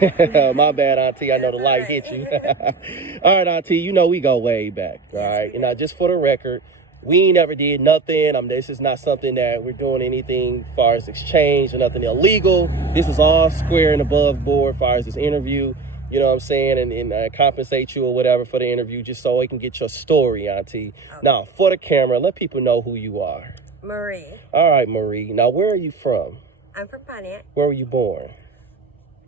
My bad, Auntie. I know the light hit you. All right, Auntie, you know we go way back, all right? And now, just for the record, we ain't never did nothing. This is not something that we're doing anything as far as exchange or nothing illegal. This is all square and above board as far as this interview. You know what I'm saying? And compensate you or whatever for the interview just so we can get your story, Auntie. Okay. Now, for the camera, let people know who you are. Marie. All right, Marie. Now, where are you from? I'm from Pontiac. Where were you born?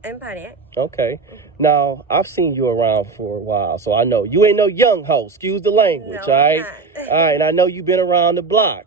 In Pontiac. Okay. Now, I've seen you around for a while, so I know you ain't no young hoe. Excuse the language, no, all right? I'm not. All right, and I know you've been around the block.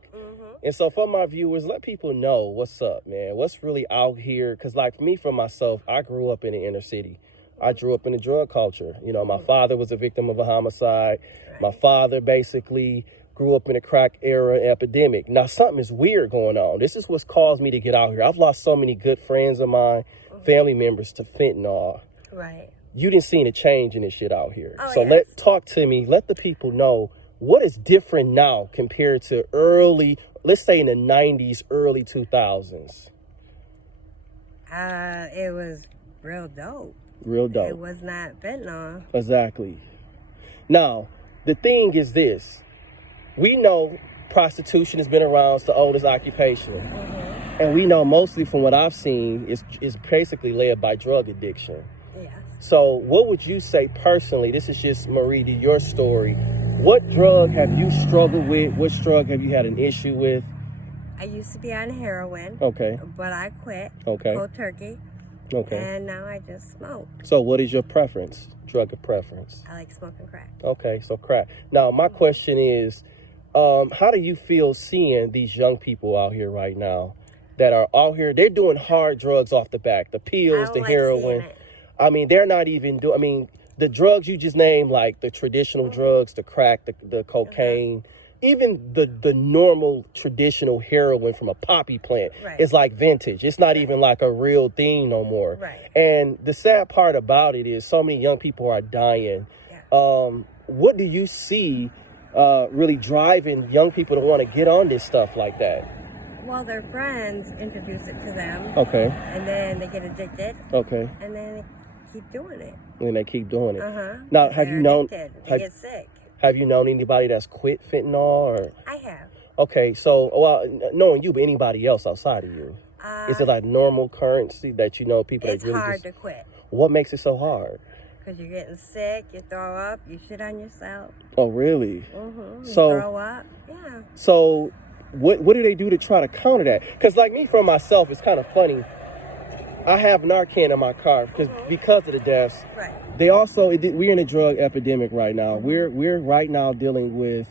And so for my viewers, let people know what's up, man. What's really out here? Because, like, for me, for myself, I grew up in the inner city. I grew up in the drug culture. You know, my father was a victim of a homicide. My father basically grew up in a crack era epidemic. Now, something is weird going on. This is what's caused me to get out here. I've lost so many good friends of mine, family members to fentanyl. Right. You didn't see a change in this shit out here. Oh, so yes. talk to me. Let the people know what is different now compared to early, let's say in the 90s, early 2000s. It was real dope. Real dope. It was not fentanyl. Exactly. Now, the thing is this. We know prostitution has been around. It's the oldest occupation. And we know mostly from what I've seen is basically led by drug addiction. Yes. So what would you say personally? This is just, Marie, your story. What drug have you struggled with? Which drug have you had an issue with? I used to be on heroin. Okay. But I quit. Okay. Cold turkey. Okay. And now I just smoke. So what is your preference? Drug of preference? I like smoking crack. Okay, so crack. Now, my question is, how do you feel seeing these young people out here right now that are out here? They're doing hard drugs off the back, the pills, the heroin. I mean, they're not even doing, I mean, the drugs you just named, like the traditional drugs, the crack, the cocaine, even the normal traditional heroin from a poppy plant is like vintage. It's not even like a real thing no more. Right. And the sad part about it is so many young people are dying. What do you see really driving young people to want to get on this stuff like that? Well, their friends introduce it to them. Okay. And then they get addicted. Okay. And then they keep doing it. And they keep doing it. Now, have you known? They get sick. Have you known anybody that's quit fentanyl or? I have. Okay, so, well, knowing you, but anybody else outside of you? Is it like normal currency that you know people that really It's hard to quit. What makes it so hard? Because you're getting sick, you throw up, you shit on yourself. Oh, really? You So, throw up, yeah. So, what do they do to try to counter that? Because, like me, for myself, it's kind of funny. I have Narcan in my car because of the deaths. Right. They also, we're in a drug epidemic right now. We're right now dealing with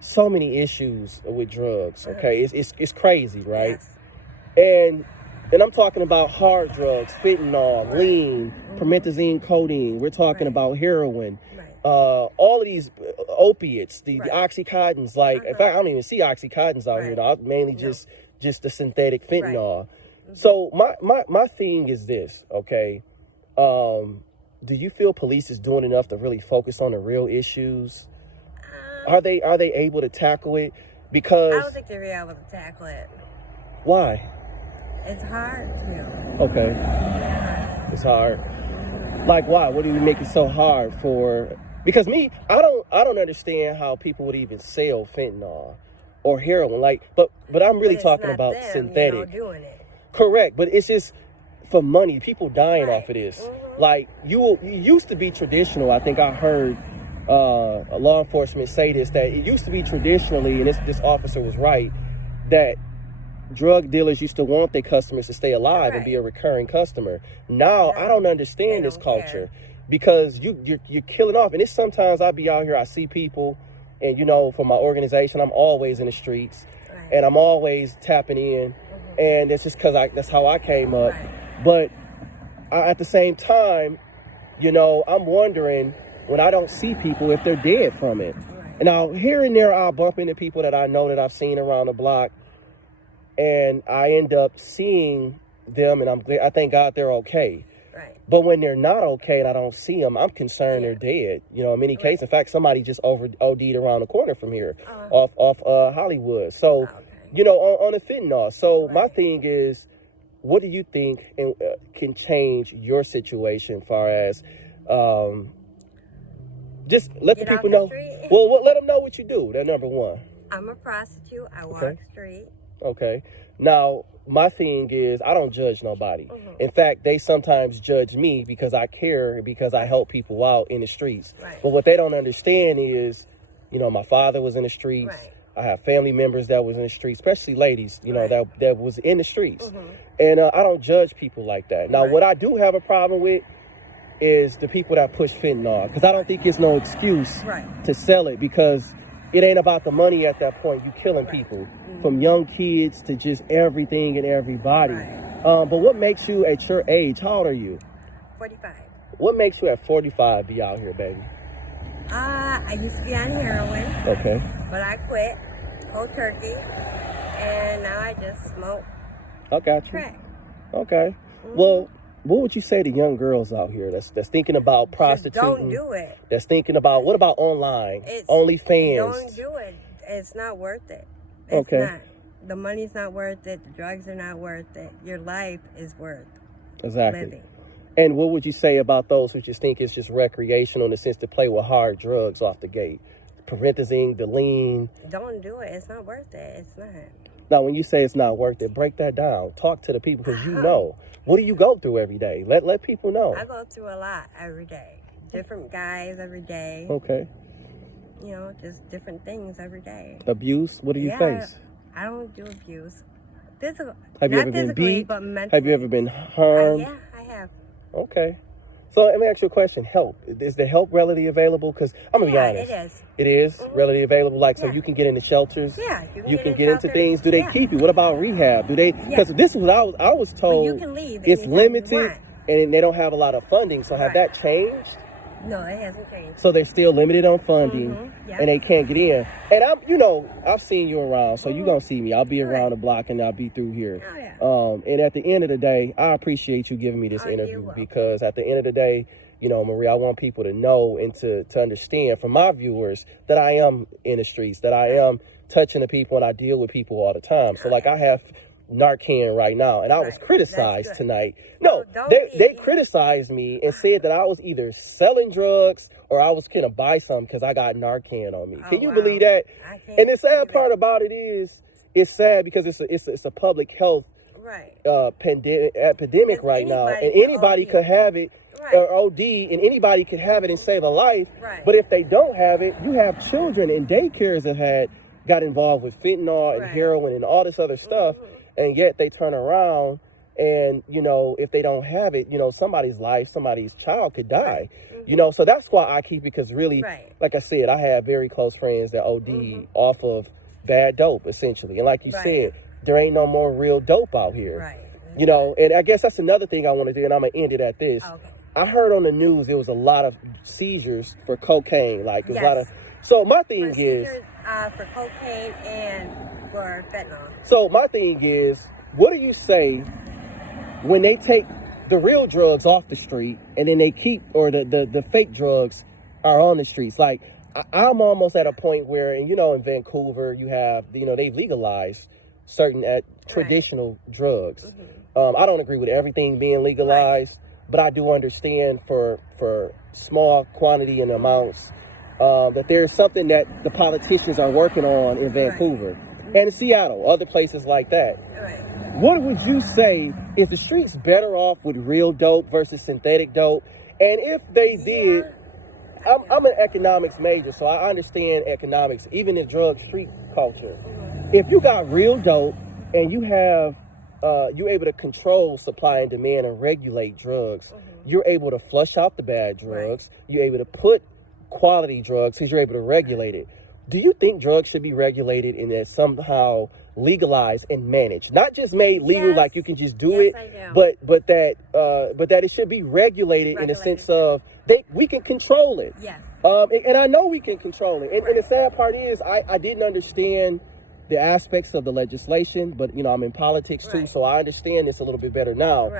so many issues with drugs. Okay, it's crazy, right? Yes. And I'm talking about hard drugs, fentanyl, lean, promethazine, codeine. We're talking about heroin. All of these opiates, the oxycontins. Like, in fact, I don't even see oxycontins out here. Though. Mainly just the synthetic fentanyl. So my thing is this, okay? Do you feel police is doing enough to really focus on the real issues? Are they able to tackle it? Because I don't think they're able to tackle it. Why? It's hard to. Okay. It's hard. Like why? What do you make it so hard for? Because me, I don't understand how people would even sell fentanyl or heroin. Like, but I'm really talking about synthetic. Doing it. Correct, but it's just for money. People dying off of this. Like you used to be traditional. I think I heard law enforcement say this, that it used to be traditionally, and this officer was right, that drug dealers used to want their customers to stay alive and be a recurring customer. Now I don't understand this culture because you're killing off. And it's sometimes I be out here, I see people, and you know, for my organization, I'm always in the streets and I'm always tapping in. And it's just because that's how I came up. But at the same time, you know, I'm wondering when I don't see people if they're dead from it. And now here and there, I'll bump into people that I know that I've seen around the block, and I end up seeing them, and I thank God they're okay. But when they're not okay and I don't see them, I'm concerned they're dead. You know, in many cases, in fact, somebody just OD'd around the corner from here, off Hollywood. So, you know, on the fentanyl. So my thing is, what do you think can change your situation as far as just let the people know? Well, let them know what you do. That's number one. I'm a prostitute. I walk street. Okay. Now, my thing is, I don't judge nobody. In fact, they sometimes judge me because I care and because I help people out in the streets. Right. But what they don't understand is, you know, my father was in the streets. Right. I have family members that was in the streets, especially ladies, you know, that was in the streets. And I don't judge people like that. Now, what I do have a problem with is the people that push fentanyl, because I don't think it's no excuse to sell it, because it ain't about the money at that point. You killing people, from young kids to just everything and everybody. But what makes you at your age, how old are you? 45. What makes you at 45 be out here, baby? I used to be on heroin. Okay. But I quit cold turkey, and now I just smoke. I got you. Crack. Okay. Well, what would you say to young girls out here that's thinking about prostituting? Don't do it. That's thinking about, what about online? OnlyFans. Don't do it. It's not worth it. It's not. The money's not worth it. The drugs are not worth it. Your life is worth living. And what would you say about those who just think it's just recreational in the sense to play with hard drugs off the gate? Promethazine, the lean. Don't do it. It's not worth it. It's not. Now, when you say it's not worth it, break that down. Talk to the people, because you know. What do you go through every day? Let people know. I go through a lot every day. Different guys every day. Okay. You know, just different things every day. Abuse? What do you face? I don't do abuse. Physical. Have you not ever been physically, beat? But mentally. Have you ever been harmed? Yeah, I have. Okay. So let me ask you a question. Help. Is the help readily available? Because I'm going to be honest. It is. It is readily available? Like, so you can get into shelters? Yeah. You can get into things. Do they keep you? What about rehab? Do they? Because this is what I was told. But you can leave. It's limited and they don't have a lot of funding. So have that changed? No, it hasn't changed. So they're still limited on funding and they can't get in. And I've seen you around, so you're going to see me. I'll be around the block and I'll be through here. Oh, yeah. And at the end of the day, I appreciate you giving me this interview, because at the end of the day, you know, Marie, I want people to know and to understand from my viewers that I am in the streets, that I am touching the people, and I deal with people all the time. So like I have Narcan right now, and I was criticized tonight. No, they criticized me and said that I was either selling drugs or I was gonna buy something because I got Narcan on me. Can you believe that? And the sad part about it is, it's sad because it's a public health epidemic right now, and anybody could have it. Or OD, and anybody could have it and save a life. But if they don't have it, you have children in daycares that got involved with fentanyl and heroin and all this other stuff, and yet they turn around and, you know, if they don't have it, you know, somebody's life, somebody's child could die. You know, so that's why I keep it, because really, like I said, I have very close friends that OD off of bad dope, essentially. And like you said, there ain't no more real dope out here. You know, and I guess that's another thing I want to do, and I'm going to end it at this. I heard on the news there was a lot of seizures for cocaine. Like, there's a lot of. So my thing is. For cocaine and for fentanyl. So my thing is, what do you say when they take the real drugs off the street and then they keep, or the fake drugs are on the streets? Like, I'm almost at a point where, and you know, in Vancouver, you have, you know, they've legalized certain traditional drugs. I don't agree with everything being legalized. But I do understand for small quantity and amounts that there's something that the politicians are working on in Vancouver and in Seattle, other places like that. What would you say, is the streets better off with real dope versus synthetic dope? And if they did, I'm an economics major, so I understand economics, even in drug street culture. If you got real dope and you have you're able to control supply and demand and regulate drugs. You're able to flush out the bad drugs. You're able to put quality drugs because you're able to regulate it. Do you think drugs should be regulated and that somehow legalized and managed? Not just made legal like you can just do it, but that it should be regulated in the sense of we can control it. And I know we can control it. And the sad part is I didn't understand the aspects of the legislation, but you know, I'm in politics too, so I understand this a little bit better now.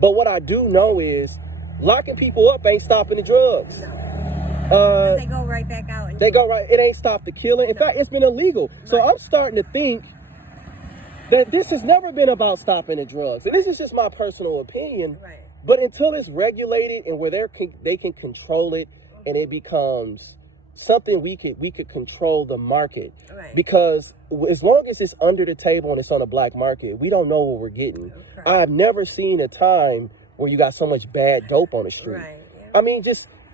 But what I do know is locking people up ain't stopping the drugs. They go right back out. It ain't stopped the killing. In fact, it's been illegal. So I'm starting to think that this has never been about stopping the drugs. And this is just my personal opinion. Right. But until it's regulated and where they can control it, and it becomes something we could control the market. Right. Because as long as it's under the table and it's on a black market, we don't know what we're getting. Okay. I've never seen a time where you got so much bad dope on the street. Right. Yeah. I mean,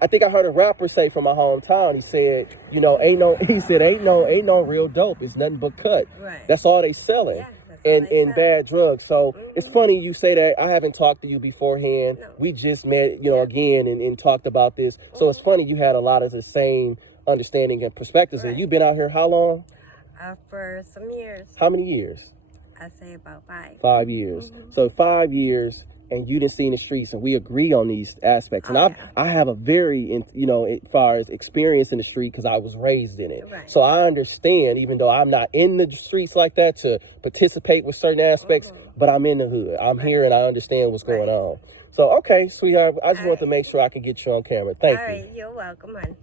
I think I heard a rapper say from my hometown, he said, ain't no real dope. It's nothing but cut. Right. That's all they selling. Yeah. And bad drugs. So it's funny you say that. I haven't talked to you beforehand. No. We just met, again and talked about this. So it's funny you had a lot of the same understanding and perspectives. Right. And you've been out here how long? For some years. How many years? I say about 5. 5 years. So 5 years, and you didn't see in the streets, and we agree on these aspects. And I have a very, as far as experience in the street, because I was raised in it. Right. So I understand, even though I'm not in the streets like that to participate with certain aspects, but I'm in the hood. I'm here and I understand what's going on. So, okay, sweetheart, I just wanted to make sure I could get you on camera. Thank you. All right, you're welcome, hon.